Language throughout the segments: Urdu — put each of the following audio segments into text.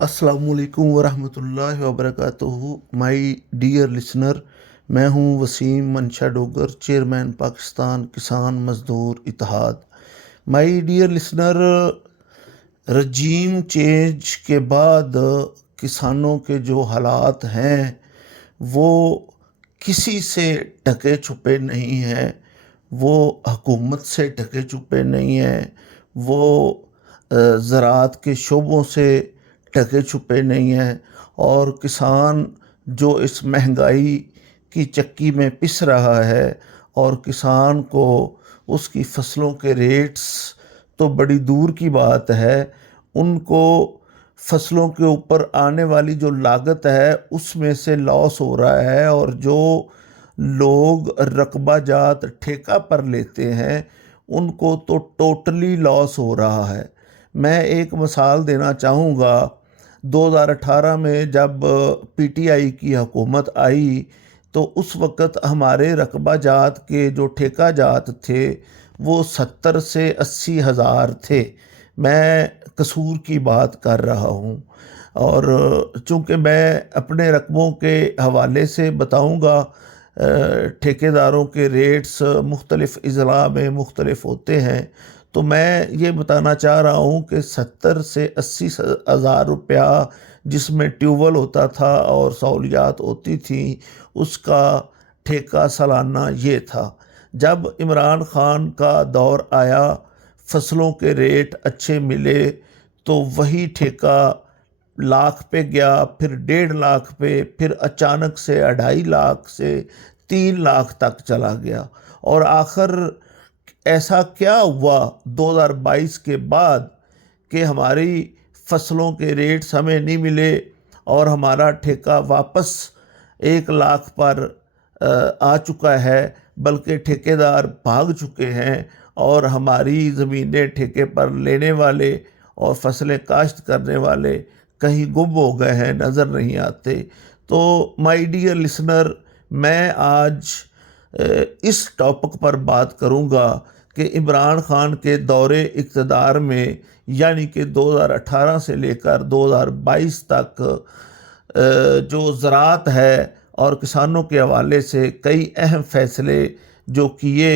السلام علیکم ورحمۃ اللہ وبرکاتہ. مائی ڈیئر لسنر، میں ہوں وسیم منشا ڈوگر، چیئرمین پاکستان کسان مزدور اتحاد. My dear listener, regime change کے بعد کسانوں کے جو حالات ہیں وہ کسی سے ڈھکے چھپے نہیں ہیں، وہ حکومت سے ڈھکے چھپے نہیں ہیں، وہ زراعت کے شعبوں سے ڈھکے چھپے نہیں ہیں، اور کسان جو اس مہنگائی کی چکی میں پس رہا ہے، اور کسان کو اس کی فصلوں کے ریٹس تو بڑی دور کی بات ہے، ان کو فصلوں کے اوپر آنے والی جو لاگت ہے اس میں سے لاس ہو رہا ہے، اور جو لوگ رقبہ جات ٹھیکہ پر لیتے ہیں ان کو تو ٹوٹلی لاس ہو رہا ہے. میں ایک مثال دینا چاہوں گا. 2018 میں جب پی ٹی آئی کی حکومت آئی تو اس وقت ہمارے رقبہ جات کے جو ٹھیکہ جات تھے وہ 70 سے 80 ہزار تھے. میں قصور کی بات کر رہا ہوں، اور چونکہ میں اپنے رقبوں کے حوالے سے بتاؤں گا. ٹھیکیداروں کے ریٹس مختلف اضلاع میں مختلف ہوتے ہیں، تو میں یہ بتانا چاہ رہا ہوں کہ 70 سے 80 ہزار روپیہ جس میں ٹیوبویل ہوتا تھا اور سہولیات ہوتی تھیں، اس کا ٹھیکہ سالانہ یہ تھا. جب عمران خان کا دور آیا، فصلوں کے ریٹ اچھے ملے، تو وہی ٹھیکہ لاکھ پہ گیا، پھر 1.5 لاکھ پہ، پھر اچانک سے 2.5 لاکھ سے 3 لاکھ تک چلا گیا. اور آخر ایسا کیا ہوا 2022 کے بعد کہ ہماری فصلوں کے ریٹس ہمیں نہیں ملے اور ہمارا ٹھیکہ واپس 1 لاکھ پر آ چکا ہے، بلکہ ٹھیکیدار بھاگ چکے ہیں اور ہماری زمینیں ٹھیکے پر لینے والے اور فصلیں کاشت کرنے والے کہیں گم ہو گئے ہیں، نظر نہیں آتے. تو مائی ڈیئر لسنر، میں آج اس ٹاپک پر بات کروں گا کہ عمران خان کے دور اقتدار میں، یعنی کہ 2018 سے لے کر 2022 تک جو زراعت ہے اور کسانوں کے حوالے سے کئی اہم فیصلے جو کیے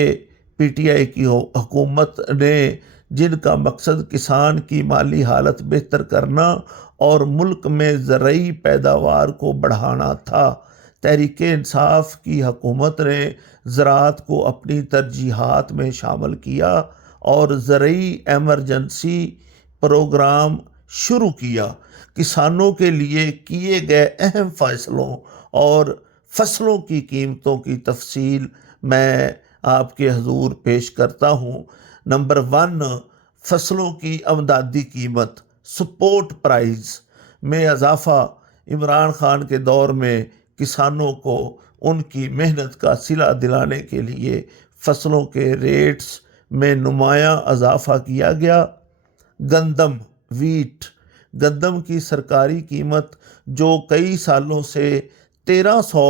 پی ٹی آئی کی حکومت نے، جن کا مقصد کسان کی مالی حالت بہتر کرنا اور ملک میں زرعی پیداوار کو بڑھانا تھا. تحریک انصاف کی حکومت نے زراعت کو اپنی ترجیحات میں شامل کیا اور زرعی ایمرجنسی پروگرام شروع کیا. کسانوں کے لیے کیے گئے اہم فیصلوں اور فصلوں کی قیمتوں کی تفصیل میں آپ کے حضور پیش کرتا ہوں. نمبر 1، فصلوں کی امدادی قیمت، سپورٹ پرائز میں اضافہ. عمران خان کے دور میں کسانوں کو ان کی محنت کا صلہ دلانے کے لیے فصلوں کے ریٹس میں نمایاں اضافہ کیا گیا. گندم، ویٹ، گندم کی سرکاری قیمت جو کئی سالوں سے 1300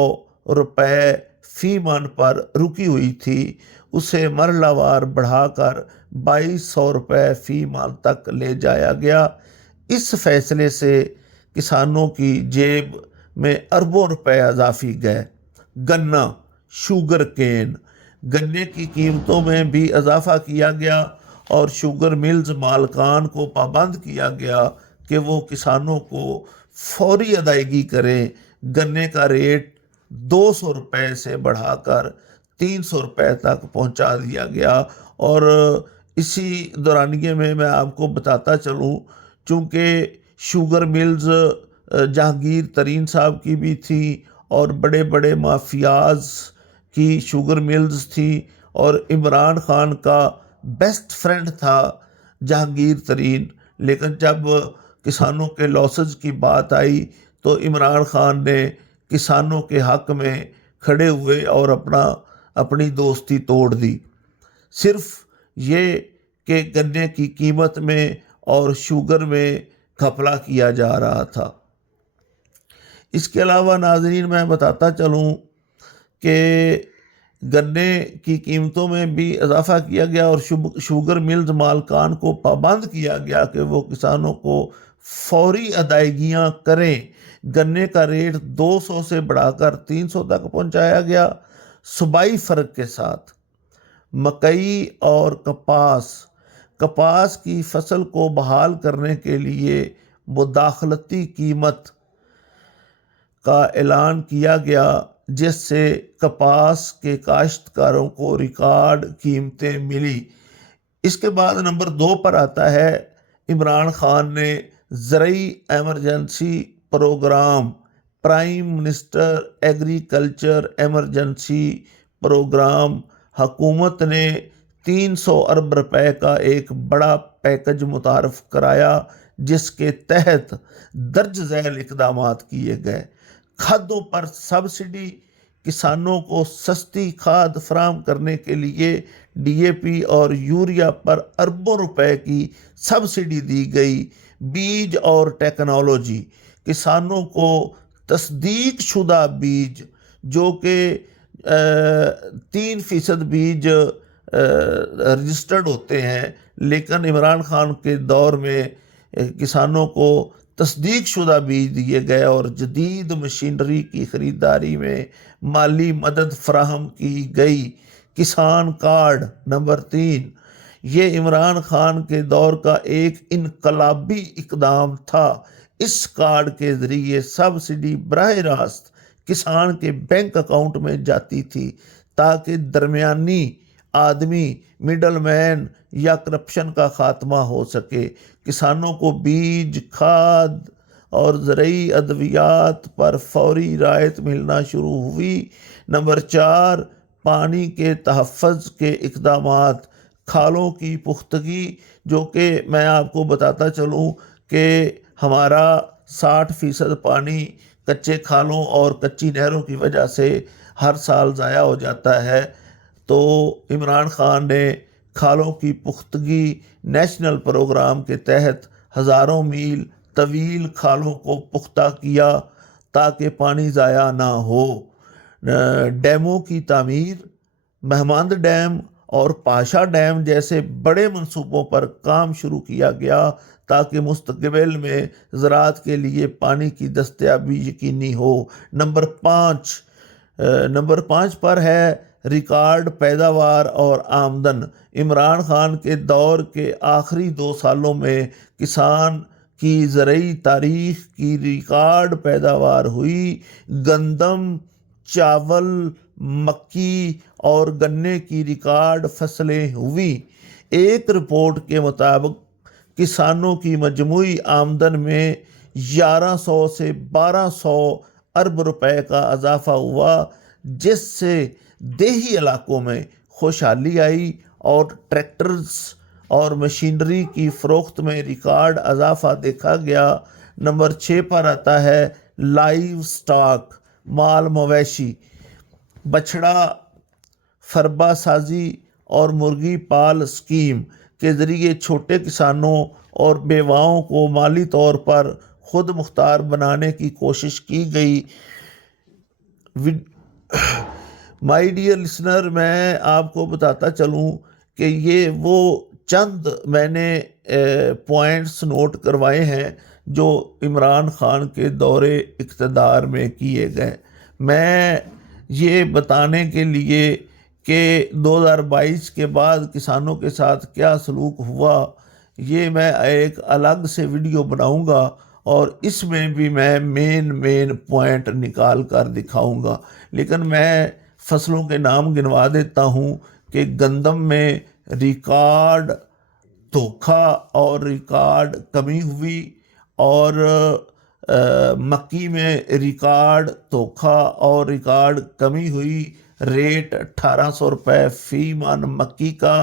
روپے فی من پر رکی ہوئی تھی، اسے مرحلہ وار بڑھا کر 2200 روپے فی من تک لے جایا گیا. اس فیصلے سے کسانوں کی جیب میں اربوں روپے اضافی گئے. گنا، شوگر کین، گنے کی قیمتوں میں بھی اضافہ کیا گیا اور شوگر ملز مالکان کو پابند کیا گیا کہ وہ کسانوں کو فوری ادائیگی کریں. گنے کا ریٹ 200 روپے سے بڑھا کر 300 روپے تک پہنچا دیا گیا. اور اسی دورانیے میں آپ کو بتاتا چلوں، چونکہ شوگر ملز جہانگیر ترین صاحب کی بھی تھی اور بڑے بڑے مافیاز کی شوگر ملز تھی، اور عمران خان کا بیسٹ فرینڈ تھا جہانگیر ترین. لیکن جب کسانوں کے لاسز کی بات آئی تو عمران خان نے کسانوں کے حق میں کھڑے ہوئے اور اپنی دوستی توڑ دی. صرف یہ کہ گنے کی قیمت میں اور شوگر میں گھپلا کیا جا رہا تھا. اس کے علاوہ ناظرین میں بتاتا چلوں کہ گنے کی قیمتوں میں بھی اضافہ کیا گیا اور شوگر ملز مالکان کو پابند کیا گیا کہ وہ کسانوں کو فوری ادائیگیاں کریں۔ گنے کا ریٹ 200 سے بڑھا کر 300 تک پہنچایا گیا صوبائی فرق کے ساتھ۔ مکئی اور کپاس کی فصل کو بحال کرنے کے لیے مداخلتی قیمت کا اعلان کیا گیا، جس سے کپاس کے کاشتکاروں کو ریکارڈ قیمتیں ملی۔ اس کے بعد نمبر 2 پر آتا ہے عمران خان نے زرعی emergency programme, prime minister agriculture emergency programme. حکومت نے 300 ارب روپے کا ایک بڑا پیکج متعارف کرایا، جس کے تحت درج ذیل اقدامات کیے گئے۔ کھادوں پر سبسڈی، کسانوں کو سستی کھاد فراہم کرنے کے لیے ڈی اے پی اور یوریا پر اربوں روپے کی سبسڈی دی گئی۔ بیج اور ٹیکنالوجی، کسانوں کو تصدیق شدہ بیج، جو کہ 3% بیج رجسٹرڈ ہوتے ہیں، لیکن عمران خان کے دور میں کسانوں کو تصدیق شدہ بیج دیے گئے اور جدید مشینری کی خریداری میں مالی مدد فراہم کی گئی۔ کسان کارڈ نمبر 3، یہ عمران خان کے دور کا ایک انقلابی اقدام تھا۔ اس کارڈ کے ذریعے سبسڈی براہ راست کسان کے بینک اکاؤنٹ میں جاتی تھی، تاکہ درمیانی آدمی، مڈل مین یا کرپشن کا خاتمہ ہو سکے۔ کسانوں کو بیج، کھاد اور زرعی ادویات پر فوری رعایت ملنا شروع ہوئی۔ نمبر 4، پانی کے تحفظ کے اقدامات، کھالوں کی پختگی، جو کہ میں آپ کو بتاتا چلوں کہ ہمارا 60% پانی کچے کھالوں اور کچی نہروں کی وجہ سے ہر سال ضائع ہو جاتا ہے۔ تو عمران خان نے کھالوں کی پختگی نیشنل پروگرام کے تحت ہزاروں میل طویل کھالوں کو پختہ کیا تاکہ پانی ضائع نہ ہو۔ ڈیموں کی تعمیر، مہماند ڈیم اور پاشا ڈیم جیسے بڑے منصوبوں پر کام شروع کیا گیا، تاکہ مستقبل میں زراعت کے لیے پانی کی دستیابی یقینی ہو۔ نمبر 5 پر ہے ریکارڈ پیداوار اور آمدن۔ عمران خان کے دور کے آخری 2 سالوں میں کسان کی زرعی تاریخ کی ریکارڈ پیداوار ہوئی۔ گندم، چاول، مکئی اور گنے کی ریکارڈ فصلیں ہوئیں۔ ایک رپورٹ کے مطابق کسانوں کی مجموعی آمدن میں 1100 سے 1200 ارب روپے کا اضافہ ہوا، جس سے دیہی علاقوں میں خوشحالی آئی اور ٹریکٹرز اور مشینری کی فروخت میں ریکارڈ اضافہ دیکھا گیا۔ نمبر 6 پر آتا ہے لائیو سٹاک، مال مویشی، بچھڑا فربہ سازی اور مرغی پال اسکیم کے ذریعے چھوٹے کسانوں اور بیواؤں کو مالی طور پر خود مختار بنانے کی کوشش کی گئی۔ مائی ڈیئر لسنر، میں آپ کو بتاتا چلوں کہ یہ وہ چند میں نے پوائنٹس نوٹ کروائے ہیں جو عمران خان کے دور اقتدار میں کیے گئے۔ میں یہ بتانے کے لیے کہ 2022 کے بعد کسانوں کے ساتھ کیا سلوک ہوا، یہ میں ایک الگ سے ویڈیو بناؤں گا، اور اس میں بھی میں مین پوائنٹ نکال کر دکھاؤں گا۔ لیکن میں فصلوں کے نام گنوا دیتا ہوں کہ گندم میں ریکارڈ دھوکھا اور ریکارڈ کمی ہوئی، اور مکئی میں ریکارڈ دھوکھا اور ریکارڈ کمی ہوئی۔ ریٹ 1800 روپے فی من مکئی کا۔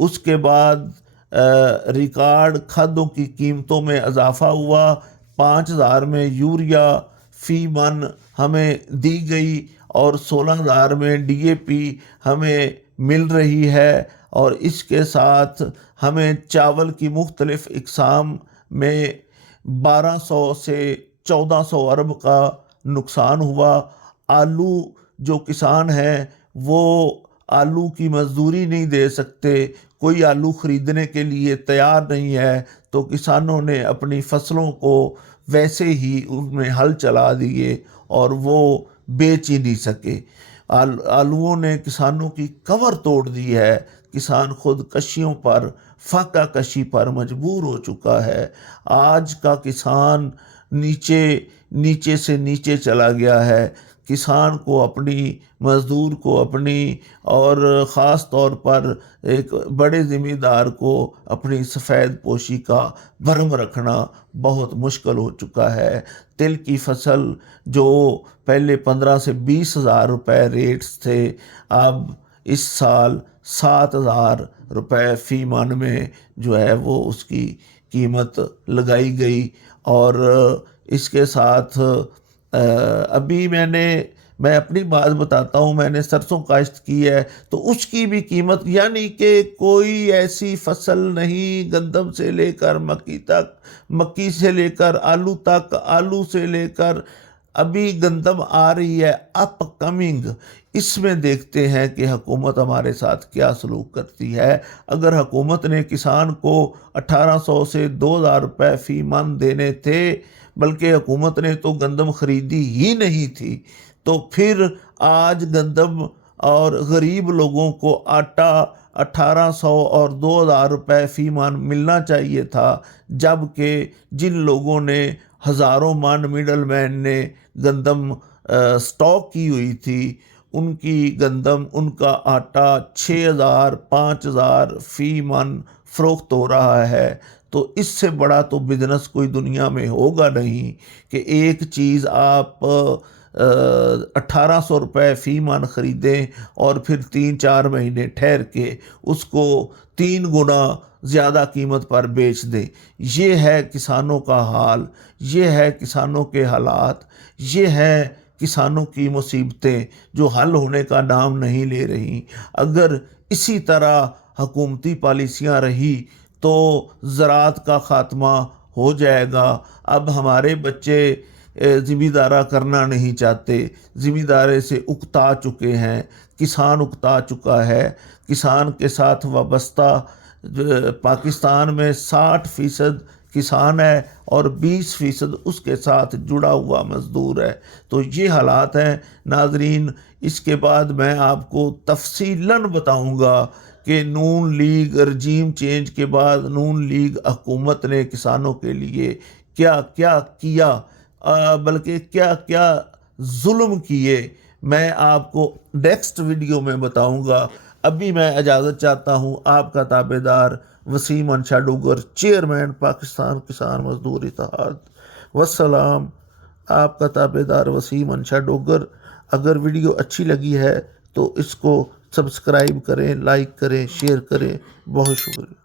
اس کے بعد ریکارڈ کھادوں کی قیمتوں میں اضافہ ہوا۔ 5000 میں یوریا فی من ہمیں دی گئی اور 16000 میں ڈی اے پی ہمیں مل رہی ہے، اور اس کے ساتھ ہمیں چاول کی مختلف اقسام میں 1200 سے 1400 ارب کا نقصان ہوا۔ آلو جو کسان ہیں وہ آلو کی مزدوری نہیں دے سکتے، کوئی آلو خریدنے کے لیے تیار نہیں ہے، تو کسانوں نے اپنی فصلوں کو ویسے ہی ان میں ہل چلا دیے اور وہ بیچ ہی نہیں سکے۔ آلوؤں نے کسانوں کی کمر توڑ دی ہے، کسان خود کشیوں پر، فاقہ کشی پر مجبور ہو چکا ہے۔ آج کا کسان نیچے سے نیچے چلا گیا ہے۔ کسان کو اپنی، مزدور کو اپنی، اور خاص طور پر ایک بڑے ذمہ دار کو اپنی سفید پوشی کا بھرم رکھنا بہت مشکل ہو چکا ہے۔ تل کی فصل جو پہلے 15 سے 20 ہزار روپے ریٹس تھے، اب اس سال 7,000 روپے فی من میں جو ہے وہ اس کی قیمت لگائی گئی۔ اور اس کے ساتھ ابھی میں اپنی بات بتاتا ہوں، میں نے سرسوں کاشت کی ہے تو اس کی بھی قیمت، یعنی کہ کوئی ایسی فصل نہیں، گندم سے لے کر مکئی تک، مکئی سے لے کر آلو تک، آلو سے لے کر ابھی گندم آ رہی ہے اپ کمنگ۔ اس میں دیکھتے ہیں کہ حکومت ہمارے ساتھ کیا سلوک کرتی ہے۔ اگر حکومت نے کسان کو 1,800 سے 2,000 روپے فی من دینے تھے، بلکہ حکومت نے تو گندم خریدی ہی نہیں تھی، تو پھر آج گندم اور غریب لوگوں کو آٹا 1,800 اور 2,000 روپے فی من ملنا چاہیے تھا، جبکہ جن لوگوں نے ہزاروں من مڈل مین نے گندم سٹاک کی ہوئی تھی، ان کی گندم، ان کا آٹا 6,000 5,000 فی من فروخت ہو رہا ہے۔ تو اس سے بڑا تو بزنس کوئی دنیا میں ہوگا نہیں کہ ایک چیز آپ 1,800 روپے فی من خریدیں اور پھر 3-4 مہینے ٹھہر کے اس کو 3 گنا زیادہ قیمت پر بیچ دیں۔ یہ ہے کسانوں کا حال، یہ ہے کسانوں کے حالات، یہ ہے کسانوں کی مصیبتیں جو حل ہونے کا نام نہیں لے رہی۔ اگر اسی طرح حکومتی پالیسیاں رہی تو زراعت کا خاتمہ ہو جائے گا۔ اب ہمارے بچے ذمہ دارہ کرنا نہیں چاہتے، ذمہ دارے سے اکتا چکے ہیں، کسان اکتا چکا ہے۔ کسان کے ساتھ وابستہ پاکستان میں 60% کسان ہے اور 20% اس کے ساتھ جڑا ہوا مزدور ہے۔ تو یہ حالات ہیں ناظرین۔ اس کے بعد میں آپ کو تفصیلاً بتاؤں گا کہ نون لیگ رجیم چینج کے بعد نون لیگ حکومت نے کسانوں کے لیے کیا کیا کیا، بلکہ کیا کیا ظلم کیے، میں آپ کو نیکسٹ ویڈیو میں بتاؤں گا۔ ابھی میں اجازت چاہتا ہوں، آپ کا تابع دار وسیم انشا ڈوگر، چیئرمین پاکستان کسان مزدور اتحاد۔ والسلام، آپ کا تابع دار وسیم انشا ڈوگر۔ اگر ویڈیو اچھی لگی ہے تو اس کو سبسکرائب کریں، لائک کریں، شیئر کریں۔ بہت شکریہ۔